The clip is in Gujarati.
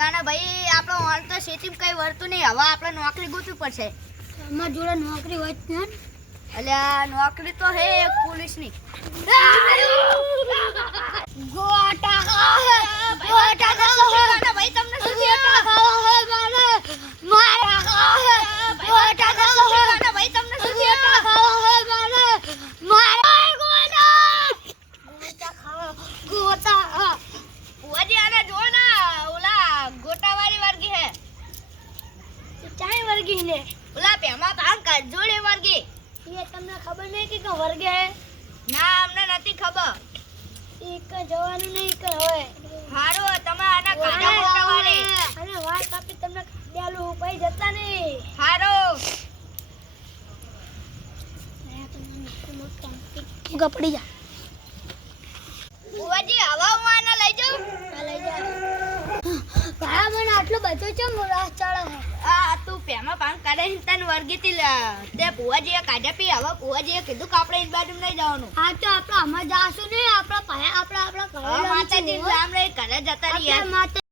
કાના ભાઈ આપણો હાલ તો ખેતીમાં કઈ વળતું નહીં. હવે આપણે નોકરી ગોતવી પડશે. અમાર જોડે નોકરી હોય જ ને. અલ્યા નોકરી તો હે પોલીસની. ગોટા કાના ભાઈ તમને શું થયું? કાના ભાઈ તમને શું થયું? ભુવાજી આને જો ના ઓલા ગોટાવાળી વર્ગી હે. ચાય વર્ગી ને ઓલા પેમાં ભાંગ કાઢ જોડે વર્ગી. એ તમને ખબર નહીં કે વર્ગે હે? ના અમને નથી ખબર. એક જવાનું નહીં કે હવે હારું તમે આના કાઢા ગોટાવાળી. અને વાત કાપી તમને દેલું ભાઈ જતા નહીં. હારું ગપડી જા ભુવાજી હવા હું આને લઈ જાઉં. લઈ જા ભાઈ મને આટલો બધો છે મોરા ચડે હે. આ તું પેમાં ભાંગ કાઢે તને વર્ગીથી તે ભુવાજીએ કાઢ્યા પી. હવે ભુવાજીએ કીધું કે આપણે ઈ બાજુ નહીં જવાનું. આ તો આપણે આમાં જાશું ને આપણા ભાઈ આપણા ઘરે માતાજી રામ રે ઘરે જતા રહ્યા. માતા